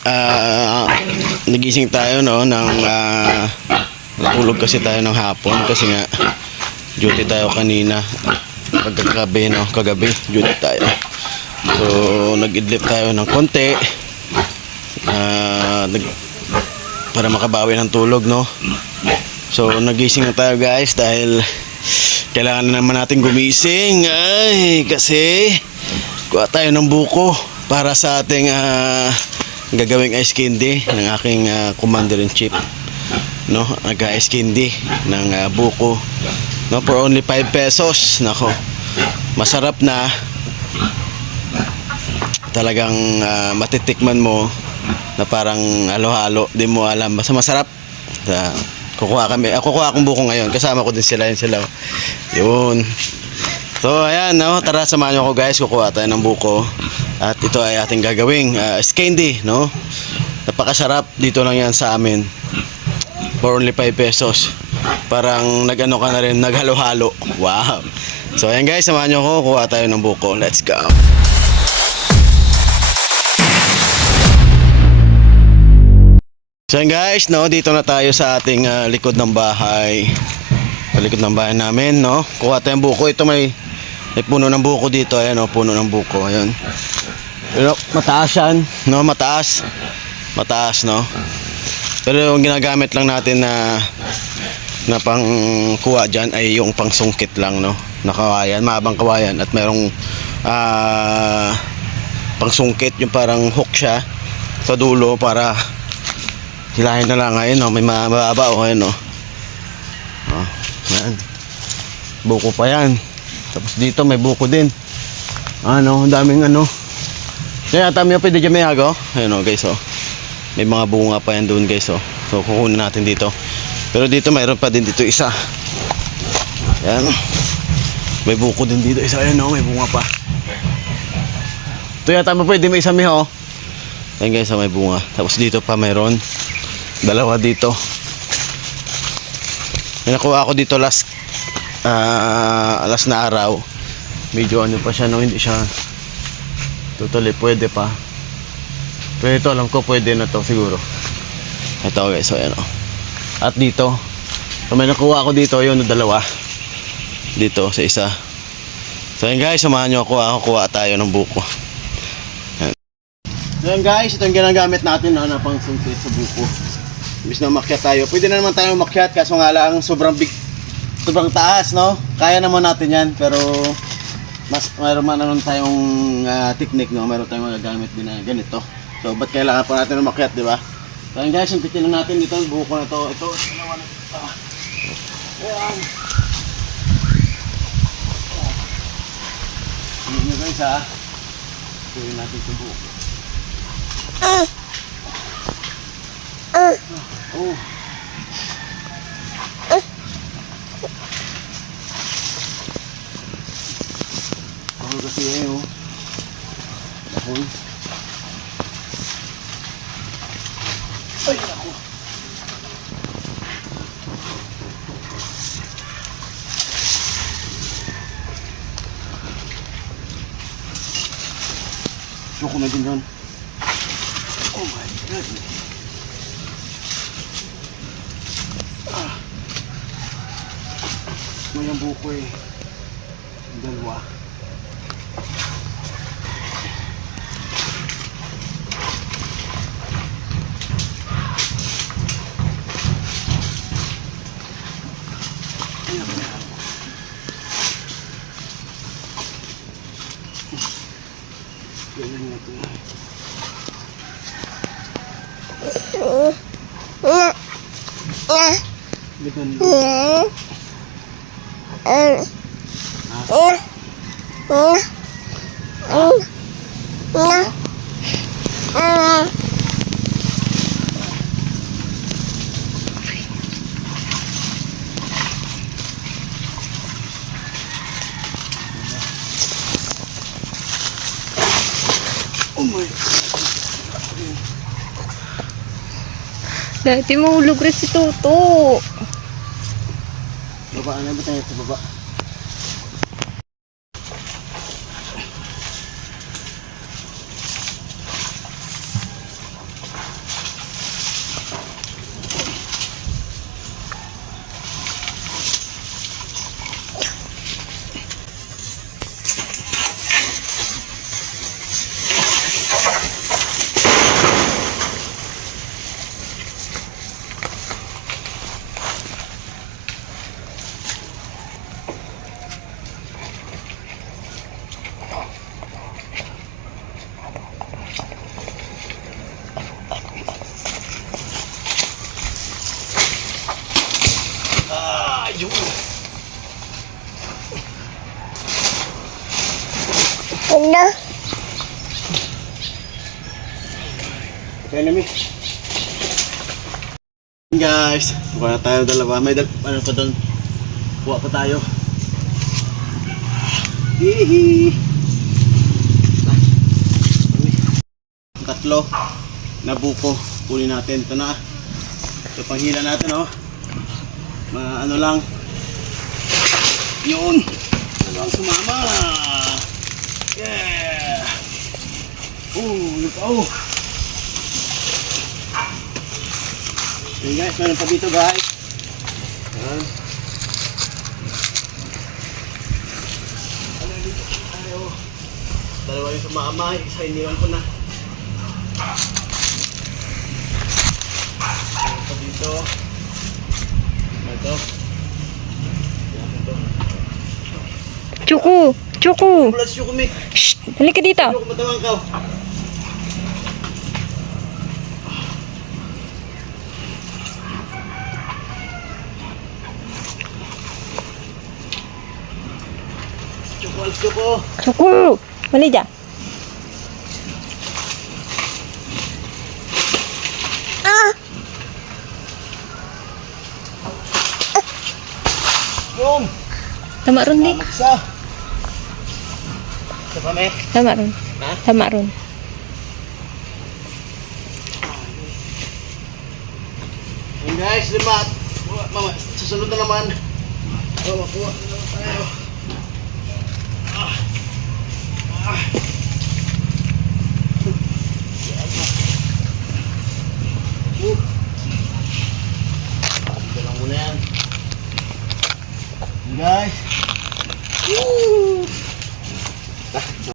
guys, nagising tayo no ng natulog kasi tayo ng hapon kasi nga duty tayo kanina pagkagabi no, kagabi duty tayo. So nag-idlip tayo ng konti para makabawi ng tulog no. So nagising na tayo guys dahil kailangan na naman natin gumising kasi kuha tayo ng buko para sa ating gagawing ice candy ng aking commander-in-chief no, nag-ice candy ng buko no, for only 5 pesos. Nako, masarap na talagang matitikman mo na parang halo-halo, di mo alam, basta masarap. Kukuha akong buko ngayon, kasama ko din sila yun. So ayan no, tara samahan nyo ako guys, kukuha tayo ng buko at ito ay ating gagawing ice candy no. Napakasarap, dito lang yan sa amin for only 5 pesos. Parang nag-ano ka na rin, naghalo-halo. Wow. So ayan guys, samahan nyo ako, kukuha tayo ng buko. Let's go. So ayan guys no, dito na tayo sa ating likod ng bahay. Sa likod ng bahay namin no, kuha tayong buko. Ito may puno ng buko dito, ayan o, puno ng buko, ayan. Pero mataas yan, no, mataas no. Pero yung ginagamit lang natin na pang kuha dyan ay yung pang sungkit lang no, na kawayan, mahabang kawayan at merong pang sungkit, yung parang hook siya sa dulo para hilahin na lang. Ayun no, may mababa o, ayun no. Ayan, buko pa yan. Tapos dito may buko din. Ano, ang daming ano. Kaya tama pwede dyan may hago. Ayun o guys o. May mga bunga pa yan doon guys o. So kukunin natin dito. Pero dito mayroon pa din dito isa. Ayan. May buko din dito isa. Ayan o, may bunga pa. Ito yata pwede may isa may o. Ayan guys o, may bunga. Tapos dito pa mayroon. Dalawa dito. May nakuha ako dito last na araw. Medyo ano pa siya no, hindi siya totally pwede pa. Pero ito alam ko pwede na to siguro. Ito guys, so ayan o. At dito, so may nakuha ako dito, yun, dalawa dito sa isa. So ayan guys, samahan nyo ako, kuha tayo ng buko. Ayan. So ayan guys, ito yung ginagamit natin na pang sungkit sa buko. Imbis na umakyat tayo, pwede na naman tayo umakyat, kaso nga lang sobrang taas no. Kaya naman natin yan, pero mas mayroon man naman tayong technique no, mayroon tayong magagamit din na ganito. So ba't kailangan pa natin umakyat, di ba? So guys, umpitin na natin dito, buko na to. Ito, ginawa na ito. Ayan. Ayan nyo guys ha. Tuloy natin itong buko. Oh. Ako kasi eh oh. Dahon. Ay ako. Suko na din yun. Oh my goodness. May ang buko eh. Dalawa. Ganyan na ito. Oh my God. Dati mahulog rin si Toto. Baba na ba tayo sa baba? enemy. Guys, kuha na tayo dalawa. May ano pa doon? Kuha pa tayo. Hihi. Tatlo na buko. Kunin natin. Ito na. Ito panghila natin, oh. Ano lang. Yun. Ano lang sumama. Yeah. Lupaw. Okay guys, meron pa dito guys. Ayan. Ano dito tayo? Dalawa yung sumama, isa iniwan ko na. Meron pa dito. Ito. Chuku! Chuku! Plus yung kumi. Shh! Halika dito. Yung kumatawang ka. Chuku, alis Chuku. Chuku! Mali dyan. Boom! Tama ron di. Magsa. Ito pa may. Tama ron. Ha? Tama ron. Yun guys, lima. Mama, susunod na naman. Makuha na naman tayo.